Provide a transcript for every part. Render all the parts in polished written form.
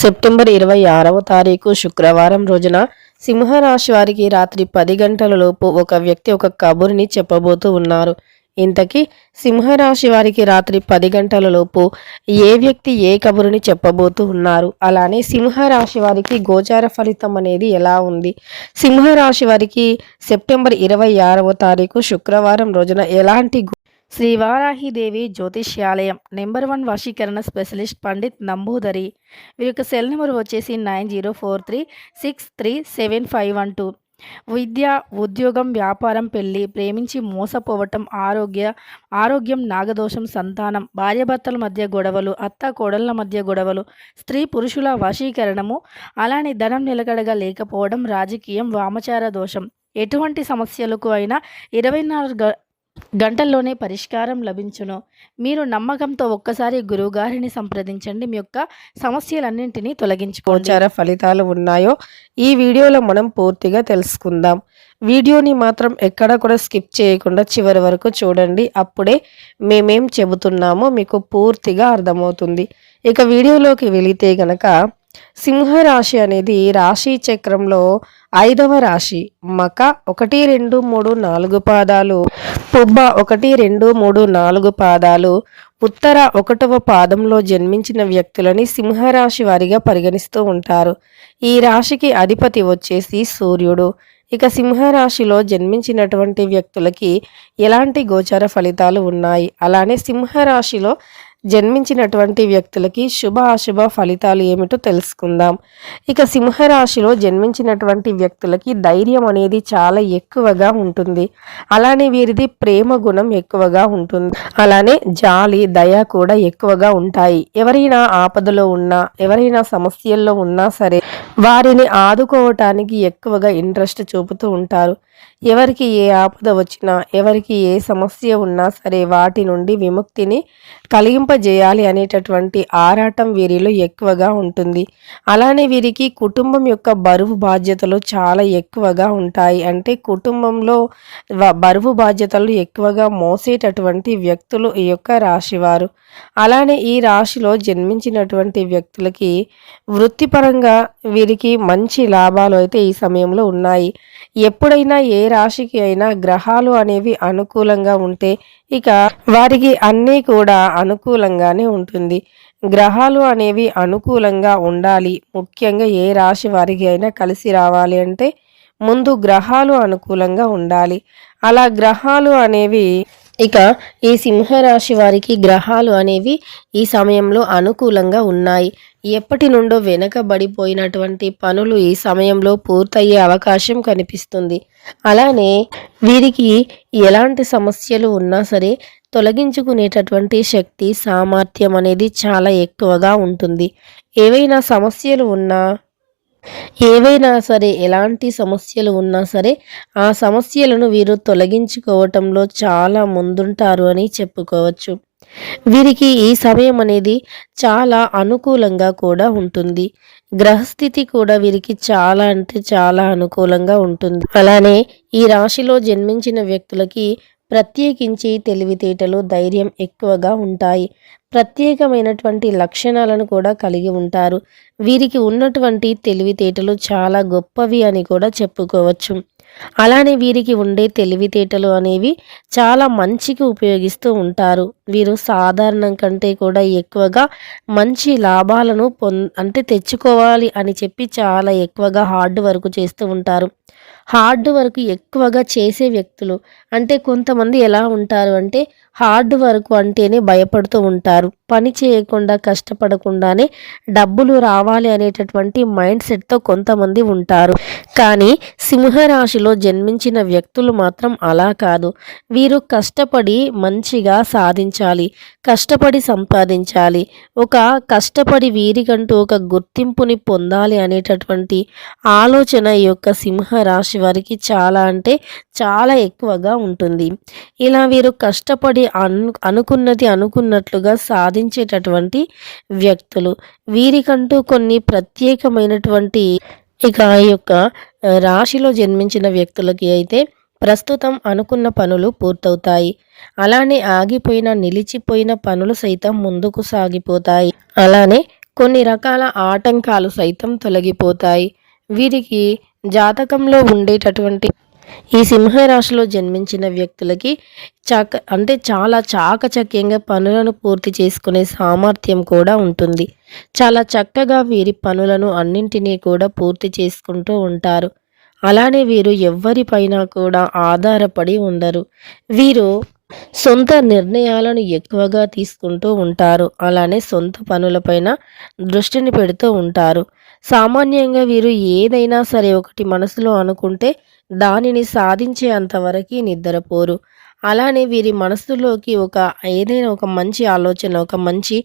September 26వ తారీఖు శుక్రవారం రోజున సింహరాశి వారికి రాత్రి 10 గంటల లోపు ఒక వ్యక్తి ఒక కబుర్ని చెప్పబోతూ ఉన్నారు. ఇంతకీ సింహరాశి వారికి రాత్రి 10 గంటల లోపు ఏ వ్యక్తి ఏ కబురుని చెప్పబోతూ ఉన్నారు? అలానే సింహరాశి వారికి గోచార ఫలితం అనేది ఎలా ఉంది? సింహరాశి వారికి సెప్టెంబర్ 26వ తారీఖు శుక్రవారం రోజున ఎలాంటి శ్రీ వారాహిదేవి జ్యోతిష్యాలయం నెంబర్ 1 వశీకరణ స్పెషలిస్ట్ పండిత్ నంబూదరి. వీరి యొక్క సెల్ నెంబర్ వచ్చేసి 9043637512. విద్య, ఉద్యోగం, వ్యాపారం, పెళ్లి, ప్రేమించి మోసపోవటం, ఆరోగ్యం, నాగదోషం, సంతానం, భార్యాభర్తల మధ్య గొడవలు, అత్త కోడళ్ల మధ్య గొడవలు, స్త్రీ పురుషుల వశీకరణము, అలానే ధనం నిలకడగా లేకపోవడం, రాజకీయం, వామచార దోషం, ఎటువంటి సమస్యలకు అయినా 24 గంటల్లోనే పరిష్కారం లభించును. మీరు నమ్మకంతో ఒక్కసారి గురువుగారిని సంప్రదించండి. మీ యొక్క సమస్యలన్నింటినీ తొలగించుకోవచ్చార ఫలితాలు ఉన్నాయో ఈ వీడియోలో మనం పూర్తిగా తెలుసుకుందాం. వీడియోని మాత్రం ఎక్కడ కూడా స్కిప్ చేయకుండా చివరి వరకు చూడండి. అప్పుడే మేమేం చెబుతున్నామో మీకు పూర్తిగా అర్థమవుతుంది. ఇక వీడియోలోకి వెళితే గనక సింహరాశి అనేది రాశి చక్రంలో 5వ రాశి. మక 1, 2, 3, 4 పాదాలు, పుబ్బ 1, 2, 3, 4 పాదాలు, ఉత్తర 1వ పాదంలో జన్మించిన వ్యక్తులని సింహరాశి వారిగా పరిగణిస్తూ ఉంటారు. ఈ రాశికి అధిపతి వచ్చేసి సూర్యుడు. ఇక సింహరాశిలో జన్మించినటువంటి వ్యక్తులకి ఎలాంటి గోచర ఫలితాలు ఉన్నాయి, అలానే సింహరాశిలో జన్మించినటువంటి వ్యక్తులకి శుభ అశుభ ఫలితాలు ఏమిటో తెలుసుకుందాం. ఇక సింహరాశిలో జన్మించినటువంటి వ్యక్తులకి ధైర్యం అనేది చాలా ఎక్కువగా ఉంటుంది. అలానే వీరిది ప్రేమ గుణం ఎక్కువగా ఉంటుంది. అలానే జాలి, దయ కూడా ఎక్కువగా ఉంటాయి. ఎవరైనా ఆపదలో ఉన్నా, ఎవరైనా సమస్యల్లో ఉన్నా సరే వారిని ఆదుకోవటానికి ఎక్కువగా ఇంట్రెస్ట్ చూపుతూ ఉంటారు. ఎవరికి ఏ ఆపద వచ్చినా, ఎవరికి ఏ సమస్య ఉన్నా సరే వాటి నుండి విముక్తిని కలిగింపజేయాలి అనేటటువంటి ఆరాటం వీరిలో ఎక్కువగా ఉంటుంది. అలానే వీరికి కుటుంబం యొక్క బరువు బాధ్యతలు చాలా ఎక్కువగా ఉంటాయి. అంటే కుటుంబంలో బరువు బాధ్యతలు ఎక్కువగా మోసేటటువంటి వ్యక్తులు ఈ యొక్క రాశివారు. అలానే ఈ రాశిలో జన్మించినటువంటి వ్యక్తులకి వృత్తిపరంగా వీరికి మంచి లాభాలు అయితే ఈ సమయంలో ఉన్నాయి. ఎప్పుడైనా ఏ రాశికి అయినా గ్రహాలు అనేవి అనుకూలంగా ఉంటే ఇక వారికి అన్నీ కూడా అనుకూలంగానే ఉంటుంది. గ్రహాలు అనేవి అనుకూలంగా ఉండాలి. ముఖ్యంగా ఏ రాశి వారికి అయినా కలిసి రావాలి అంటే ముందు గ్రహాలు అనుకూలంగా ఉండాలి. అలా గ్రహాలు అనేవి ఇక ఈ సింహరాశి వారికి గ్రహాలు అనేవి ఈ సమయంలో అనుకూలంగా ఉన్నాయి. ఎప్పటి నుండో వెనకబడిపోయినటువంటి పనులు ఈ సమయంలో పూర్తయ్యే అవకాశం కనిపిస్తుంది. అలానే వీరికి ఎలాంటి సమస్యలు ఉన్నా సరే తొలగించుకునేటటువంటి శక్తి, సామర్థ్యం అనేది చాలా ఎక్కువగా ఉంటుంది. ఏవైనా సమస్యలు ఉన్నా, ఏవైనా సరే ఎలాంటి సమస్యలు ఉన్నా సరే ఆ సమస్యలను వీరు తొలగించుకోవటంలో చాలా ముందుంటారు అని చెప్పుకోవచ్చు. వీరికి ఈ సమయం అనేది చాలా అనుకూలంగా కూడా ఉంటుంది. గ్రహస్థితి కూడా వీరికి చాలా అంటే చాలా అనుకూలంగా ఉంటుంది. అలానే ఈ రాశిలో జన్మించిన వ్యక్తులకి ప్రత్యేకించి తెలివితేటలు, ధైర్యం ఎక్కువగా ఉంటాయి. ప్రత్యేకమైనటువంటి లక్షణాలను కూడా కలిగి ఉంటారు. వీరికి ఉన్నటువంటి తెలివితేటలు చాలా గొప్పవి అని కూడా చెప్పుకోవచ్చు. అలానే వీరికి ఉండే తెలివితేటలు అనేవి చాలా మంచికి ఉపయోగిస్తూ ఉంటారు. వీరు సాధారణం కంటే కూడా ఎక్కువగా మంచి లాభాలను అంటే తెచ్చుకోవాలి అని చెప్పి చాలా ఎక్కువగా హార్డ్ వర్క్ చేస్తూ ఉంటారు. హార్డ్ వర్క్ ఎక్కువగా చేసే వ్యక్తులు అంటే కొంతమంది ఎలా ఉంటారు అంటే హార్డ్ వర్క్ అంటేనే భయపడుతూ ఉంటారు. పని చేయకుండా కష్టపడకుండానే డబ్బులు రావాలి అనేటటువంటి మైండ్ సెట్తో కొంతమంది ఉంటారు. కానీ సింహరాశిలో జన్మించిన వ్యక్తులు మాత్రం అలా కాదు. వీరు కష్టపడి మంచిగా సాధించాలి, కష్టపడి సంపాదించాలి, కష్టపడి వీరికంటూ ఒక గుర్తింపుని పొందాలి అనేటటువంటి ఆలోచన ఈ యొక్క సింహరాశి వారికి చాలా అంటే చాలా ఎక్కువగా ఉంటుంది. ఇలా వీరు కష్టపడి అనుకున్నది అనుకున్నట్లుగా సాధించేటటువంటి వ్యక్తులు. వీరికంటూ కొన్ని ప్రత్యేకమైనటువంటి ఇక ఈ యొక్క రాశిలో జన్మించిన వ్యక్తులకి అయితే ప్రస్తుతం అనుకున్న పనులు పూర్తవుతాయి. అలానే ఆగిపోయిన నిలిచిపోయిన పనులు సైతం ముందుకు సాగిపోతాయి. అలానే కొన్ని రకాల ఆటంకాలు సైతం తొలగిపోతాయి. వీరికి జాతకంలో ఉండేటటువంటి ఈ సింహరాశిలో జన్మించిన వ్యక్తులకి చాలా చాకచక్యంగా పనులను పూర్తి చేసుకునే సామర్థ్యం కూడా ఉంటుంది. చాలా చక్కగా వీరి పనులను అన్నింటినీ కూడా పూర్తి చేసుకుంటూ ఉంటారు. అలానే వీరు ఎవ్వరిపైన కూడా ఆధారపడి ఉండరు. వీరు సొంత నిర్ణయాలను ఎక్కువగా తీసుకుంటూ ఉంటారు. అలానే సొంత పనులపైన దృష్టిని పెడుతూ ఉంటారు. సామాన్యంగా వీరు ఏదైనా సరే ఒకటి మనసులో అనుకుంటే దానిని సాధించే అంతవరకు నిద్రపోరు. అలానే వీరి మనసులోకి ఏదైనా ఒక మంచి ఆలోచన, ఒక మంచి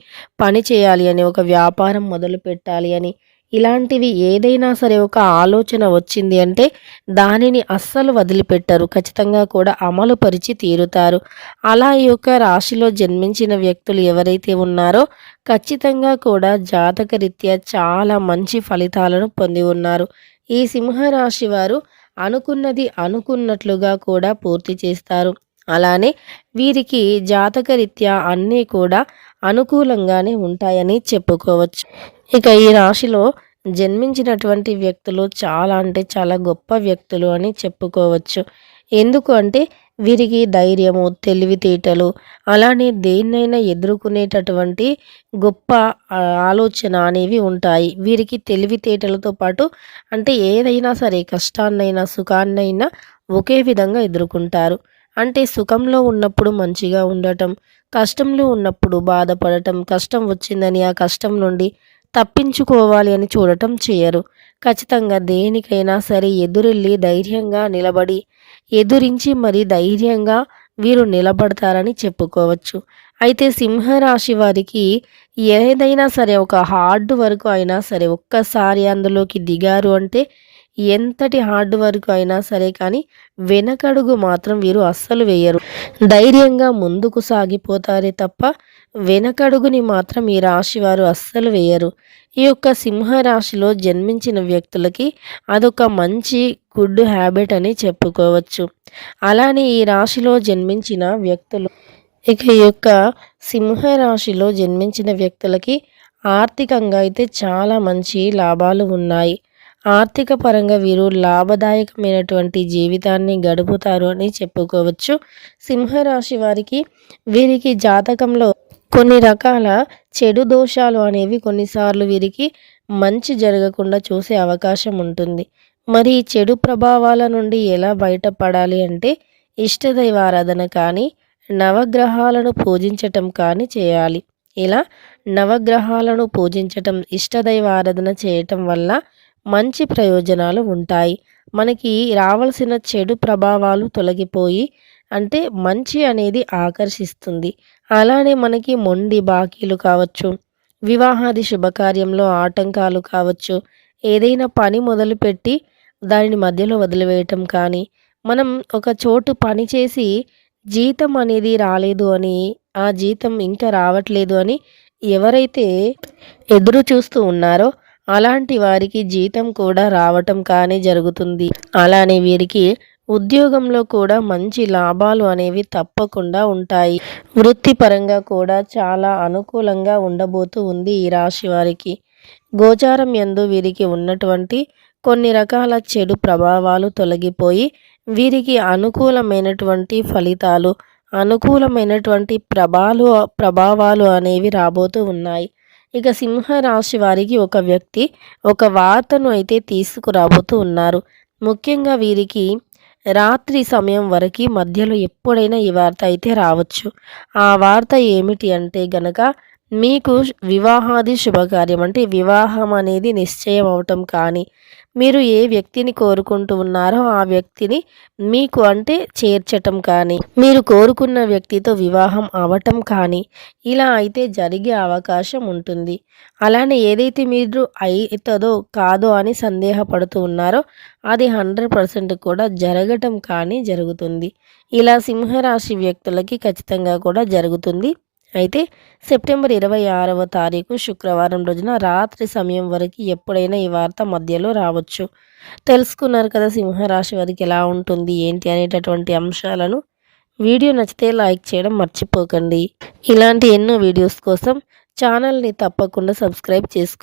పని చేయాలి అని, ఒక వ్యాపారం మొదలు పెట్టాలి అని, ఇలాంటివి ఏదైనా సరే ఒక ఆలోచన వచ్చింది అంటే దానిని అస్సలు వదిలిపెట్టరు. ఖచ్చితంగా కూడా అమలు పరిచి తీరుతారు. అలా ఈ యొక్క రాశిలో జన్మించిన వ్యక్తులు ఎవరైతే ఉన్నారో ఖచ్చితంగా కూడా జాతకరీత్యా చాలా మంచి ఫలితాలను పొంది ఉన్నారు. ఈ సింహరాశి వారు అనుకున్నది అనుకున్నట్లుగా కూడా పూర్తి చేస్తారు. అలానే వీరికి జాతకరీత్యా అన్నీ కూడా అనుకూలంగానే ఉంటాయని చెప్పుకోవచ్చు. ఇక ఈ రాశిలో జన్మించినటువంటి వ్యక్తులు చాలా అంటే చాలా గొప్ప వ్యక్తులు అని చెప్పుకోవచ్చు. ఎందుకు అంటే వీరికి ధైర్యము, తెలివితేటలు, అలానే దేన్నైనా ఎదుర్కొనేటటువంటి గొప్ప ఆలోచన అనేవి ఉంటాయి. వీరికి తెలివితేటలతో పాటు అంటే ఏదైనా సరే కష్టాన్నైనా, సుఖాన్నైనా ఒకే విధంగా ఎదుర్కొంటారు. అంటే సుఖంలో ఉన్నప్పుడు మంచిగా ఉండటం, కష్టంలో ఉన్నప్పుడు బాధపడటం, కష్టం వచ్చిందని ఆ కష్టం నుండి తప్పించుకోవాలి అని చూడటం చేయరు. ఖచ్చితంగా దేనికైనా సరే ఎదురెళ్ళి ధైర్యంగా నిలబడి, ఎదురించి మరి ధైర్యంగా వీరు నిలబడతారని చెప్పుకోవచ్చు. అయితే సింహరాశి వారికి ఏదైనా సరే ఒక హార్డ్ వర్క్ అయినా సరే ఒక్కసారి అందులోకి దిగారు అంటే ఎంతటి హార్డ్ వర్క్ అయినా సరే కానీ వెనకడుగు మాత్రం వీరు అస్సలు వేయరు. ధైర్యంగా ముందుకు సాగిపోతారే తప్ప వెనకడుగుని మాత్రం ఈ రాశి వారు అస్సలు వేయరు. ఈ యొక్క సింహరాశిలో జన్మించిన వ్యక్తులకి అదొక మంచి గుడ్ హ్యాబిట్ అని చెప్పుకోవచ్చు. అలానే ఈ రాశిలో జన్మించిన వ్యక్తులు ఈ యొక్క సింహరాశిలో జన్మించిన వ్యక్తులకి ఆర్థికంగా అయితే చాలా మంచి లాభాలు ఉన్నాయి. ఆర్థిక పరంగా వీరు లాభదాయకమైనటువంటి జీవితాన్ని గడుపుతారు అని చెప్పుకోవచ్చు. సింహరాశి వారికి వీరికి జాతకంలో కొన్ని రకాల చెడు దోషాలు అనేవి కొన్నిసార్లు వీరికి మంచి జరగకుండా చూసే అవకాశం ఉంటుంది. మరి ఈ చెడు ప్రభావాల నుండి ఎలా బయటపడాలి అంటే ఇష్టదైవారాధన కానీ, నవగ్రహాలను పూజించటం కానీ చేయాలి. ఇలా నవగ్రహాలను పూజించటం, ఇష్టదైవారాధన చేయటం వల్ల మంచి ప్రయోజనాలు ఉంటాయి. మనకి రావాల్సిన చెడు ప్రభావాలు తొలగిపోయి అంటే మంచి అనేది ఆకర్షిస్తుంది. అలానే మనకి మొండి బాకీలు కావచ్చు, వివాహాది శుభకార్యంలో ఆటంకాలు కావచ్చు, ఏదైనా పని మొదలుపెట్టి దానిని మధ్యలో వదిలివేయటం కానీ, మనం ఒక చోటు పని చేసి జీతం అనేది రాలేదు అని, ఆ జీతం ఇంకా రావట్లేదు అని ఎవరైతే ఎదురు చూస్తూ ఉన్నారో అలాంటి వారికి జీతం కూడా రావటం కానీ జరుగుతుంది. అలానే వీరికి ఉద్యోగంలో కూడా మంచి లాభాలు అనేవి తప్పకుండా ఉంటాయి. వృత్తిపరంగా కూడా చాలా అనుకూలంగా ఉండబోతూ ఉంది ఈ రాశి వారికి. గోచారం యందు వీరికి ఉన్నటువంటి కొన్ని రకాల చెడు ప్రభావాలు తొలగిపోయి వీరికి అనుకూలమైనటువంటి ఫలితాలు, అనుకూలమైనటువంటి ప్రభావాలు అనేవి రాబోతూ ఉన్నాయి. ఇక సింహరాశి వారికి ఒక వ్యక్తి ఒక వార్తను అయితే తీసుకురాబోతూ ఉన్నారు. ముఖ్యంగా వీరికి రాత్రి సమయం వరకు మధ్యలో ఎప్పుడైనా ఈ వార్త అయితే రావచ్చు. ఆ వార్త ఏమిటి అంటే గనక మీకు వివాహాది శుభకార్యం అంటే వివాహం అనేది నిశ్చయం అవటం కానీ, మీరు ఏ వ్యక్తిని కోరుకుంటూ ఉన్నారో ఆ వ్యక్తిని మీకు అంటే చేర్చటం కానీ, మీరు కోరుకున్న వ్యక్తితో వివాహం అవటం కానీ ఇలా అయితే జరిగే అవకాశం ఉంటుంది. అలానే ఏదైతే మీరు అవుతుందో కాదో అని సందేహపడుతూ ఉన్నారో అది 100% కూడా జరగటం కానీ జరుగుతుంది. ఇలా సింహరాశి వ్యక్తులకి ఖచ్చితంగా కూడా జరుగుతుంది. అయితే సెప్టెంబర్ 26వ తారీఖు శుక్రవారం రోజున రాత్రి సమయం వరకు ఎప్పుడైనా ఈ వార్త మధ్యలో రావచ్చు. తెలుసుకున్నారు కదా సింహరాశి వారికి ఎలా ఉంటుంది ఏంటి అనేటటువంటి అంశాలను. వీడియో నచ్చితే లైక్ చేయడం మర్చిపోకండి. ఇలాంటి ఎన్నో వీడియోస్ కోసం ఛానల్‌ని తప్పకుండా సబ్స్క్రైబ్ చేసుకోండి.